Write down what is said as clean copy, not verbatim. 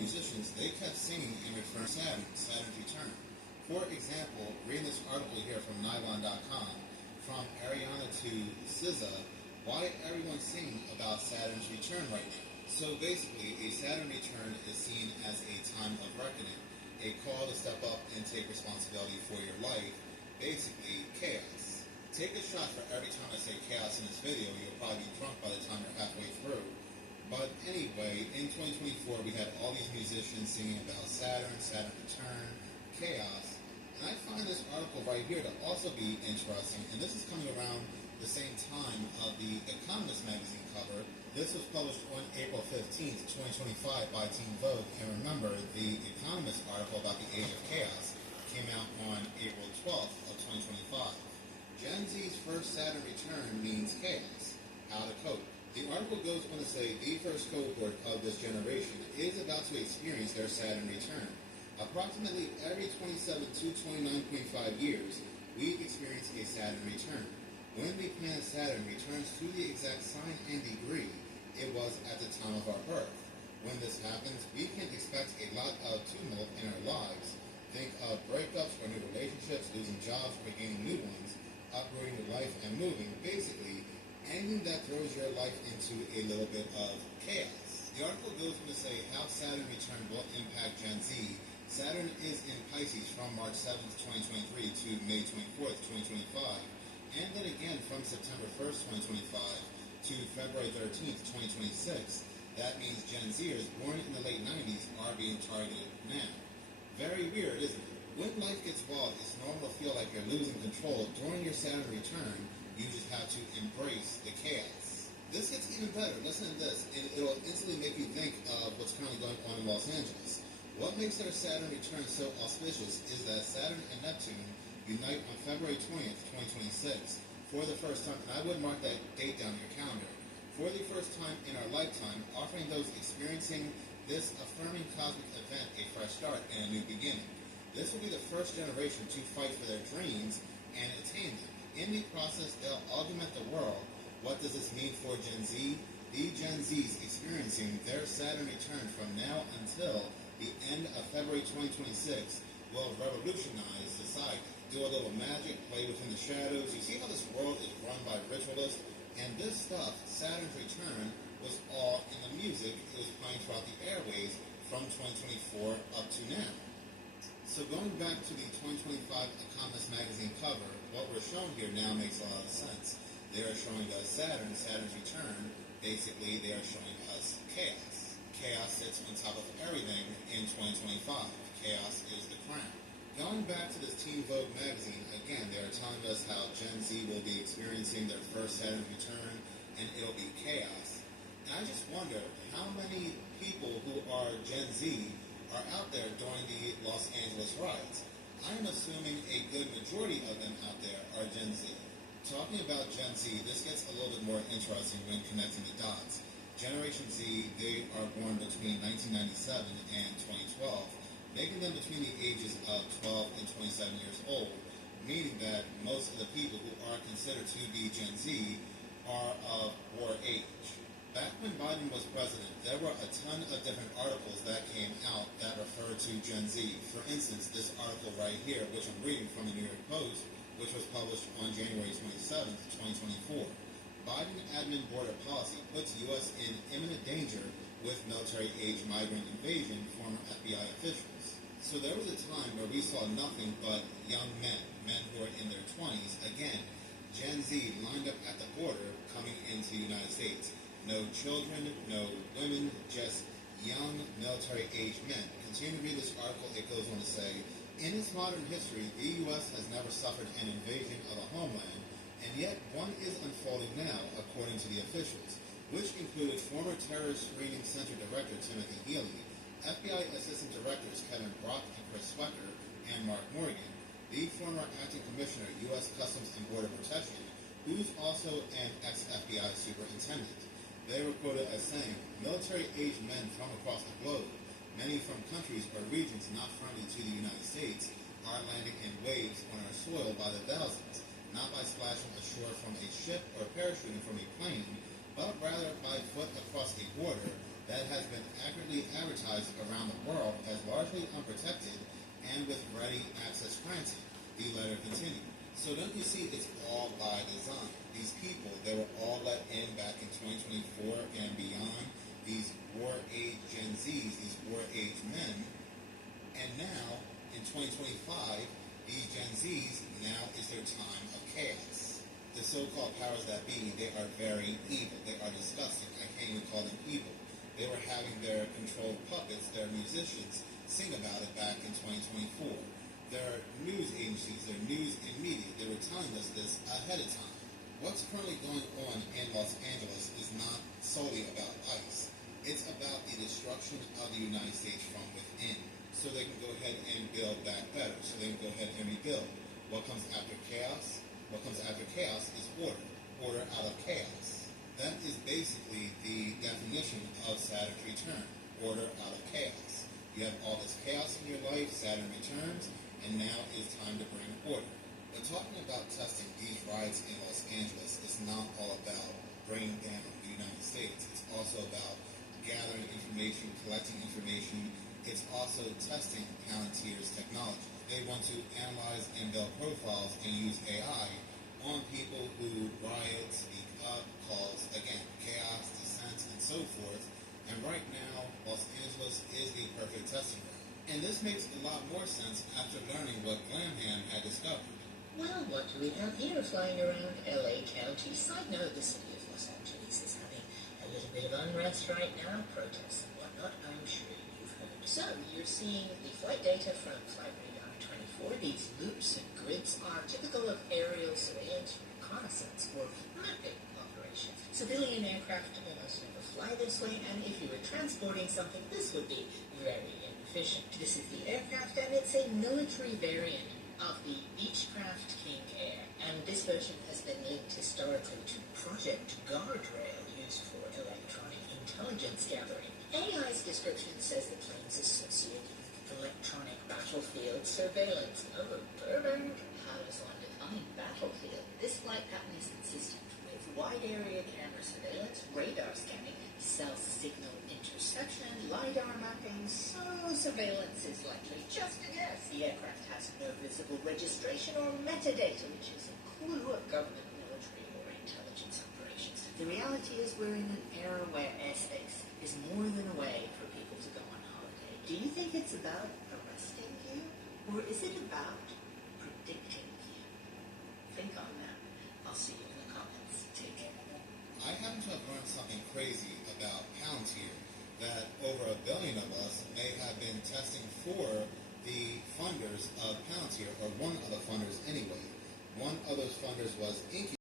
musicians, they kept singing and referring to Saturn's return. For example, reading this article here from Nylon.com, from Ariana to SZA, why everyone's singing about Saturn's return right now. So basically, a Saturn return is seen as a time of reckoning, a call to step up and take responsibility for your life, basically chaos. Take a shot for every time I say chaos in this video. You'll probably be drunk by the time you're halfway through. But anyway, in 2024 we had all these musicians singing about Saturn, Saturn return, chaos, and I find this article right here to also be interesting, and this is coming around the same time of the Economist magazine cover. This was published on April 15th, 2025 by Teen Vogue, and remember, the Economist article about the age of chaos came out on April 12th of 2025. Gen Z's first Saturn return means chaos. How to cope. The article goes on to say the first cohort of this generation is about to experience their Saturn return. Approximately every 27 to 29.5 years, we experience a Saturn return. When the planet Saturn returns to the exact sign and degree it was at the time of our birth. When this happens, we can expect a lot of tumult in our lives. Think of breakups or new relationships, losing jobs or gaining new ones, uprooting your life and moving, basically anything that throws your life into a little bit of chaos. The article goes on to say how Saturn return will impact Gen Z. Saturn is in Pisces from March 7th, 2023 to May 24th, 2025. And then again from September 1st, 2025 to February 13th, 2026. That means Gen Zers born in the late 90s are being targeted now. Very weird, isn't it? When life gets wild, it's normal to feel like you're losing control. During your Saturn return, you just have to embrace the chaos. This gets even better. Listen to this, and it'll instantly make you think of what's currently going on in Los Angeles. What makes their Saturn return so auspicious is that Saturn and Neptune unite on February 20th, 2026 for the first time, and I would mark that date down in your calendar. For the first time in our lifetime, offering those experiencing this affirming cosmic event a fresh start and a new beginning. This will be the first generation to fight for their dreams and attain them. In the process, they'll augment the world. What does this mean for Gen Z? The Gen Zs experiencing their Saturn return from now until the end of February 2026 will revolutionize society. Do a little magic, play within the shadows. You see how this world is run by ritualists? And this stuff, Saturn's return, was all in the music. It was playing throughout the airways from 2024 up to now. So going back to the 2025 Economist magazine cover, what we're shown here now makes a lot of sense. They are showing us Saturn, Saturn's return. Basically, they are showing us chaos. Chaos sits on top of everything in 2025. Chaos is the crown. Going back to this Teen Vogue magazine, again, they are telling us how Gen Z will be experiencing their first Saturn return, and it'll be chaos. And I just wonder how many people who are Gen Z are out there during the Los Angeles riots. I am assuming a good majority of them out there are Gen Z. Talking about Gen Z, this gets a little bit more interesting when connecting the dots. Generation Z, they are born between 1997 and 2012. Making them between the ages of 12 and 27 years old, meaning that most of the people who are considered to be Gen Z are of war age. Back when Biden was president, there were a ton of different articles that came out that referred to Gen Z. For instance, this article right here, which I'm reading from the New York Post, which was published on January 27th, 2024. Biden admin border policy puts U.S. in imminent danger with military-age migrant invasion, former FBI officials. So there was a time where we saw nothing but young men who are in their 20s, again, Gen Z lined up at the border coming into the United States. No children, no women, just young military-age men. Continue to read this article, it goes on to say, in its modern history, the U.S. has never suffered an invasion of a homeland, and yet one is unfolding now, according to the officials, which included former Terrorist Screening Center Director Timothy Healy, FBI Assistant Directors Kevin Brock and Chris Swecker, and Mark Morgan, the former Acting Commissioner, U.S. Customs and Border Protection, who's also an ex-FBI superintendent. They were quoted as saying, military-aged men from across the globe, many from countries or regions not friendly to the United States, are landing in waves on our soil by the thousands, not by splashing ashore from a ship or parachuting from a plane, but rather by foot across a border that has been accurately advertised around the world as largely unprotected and with ready access granted. The letter continued. So don't you see, it's all by design. These people, they were all let in back in 2024 and beyond. These war age Gen Zs, these war age men. And now, in 2025, these Gen Zs, now is their time of chaos. The so-called powers that be, they are very evil. They are disgusting. I can't even call them people. They were having their controlled puppets, their musicians, sing about it back in 2024. Their news agencies, their news and media, they were telling us this ahead of time. What's currently going on in Los Angeles is not solely about ICE. It's about the destruction of the United States from within. So they can go ahead and build back better. So they can go ahead and rebuild. What comes after chaos? What comes after chaos is order. Order out of chaos. That is basically the definition of Saturn's return. Order out of chaos. You have all this chaos in your life, Saturn returns, and now is time to bring order. But talking about testing these riots in Los Angeles is not all about bringing down the United States. It's also about gathering information, collecting information. It's also testing Palantir's technology. They want to analyze and build profiles and use AI on people who riot, speak up, cause, again, chaos, dissent, and so forth. And right now, Los Angeles is the perfect testing ground. And this makes a lot more sense after learning what Glamham had discovered. Well, what do we have here flying around LA County? Side note, the city of Los Angeles is having a little bit of unrest right now, protests and whatnot, I'm sure you've heard. So, you're seeing the flight data from Flight Radar 24. These loops and grids are typical of aerial surveillance, reconnaissance, or mapping operations. Civilian aircraft almost never fly this way, and if you were transporting something, this would be very inefficient. This is the aircraft, and it's a military variant of the Beechcraft King Air, and this version has been linked historically to Project Guardrail, used for electronic intelligence gathering. AI's description says the plane's associated with electronic battlefield surveillance. Oh, Burbank. How does one define battlefield? This flight pattern is consistent with wide area camera surveillance, radar scanning, cell signal interception, LiDAR mapping, so surveillance is likely just a guess. The aircraft has no visible registration or metadata, which is a clue of government, military, or intelligence operations. The reality is we're in an era where airspace is more than a way for people to go on holiday. Do you think it's about arresting you, or is it about predicting you? Think on that. I'll see you in the comments. Take care. I happen to have learned something crazy about Palantir, that over 1 billion of us may have been testing for the funders of Palantir, or one of the funders anyway. One of those funders was Inc.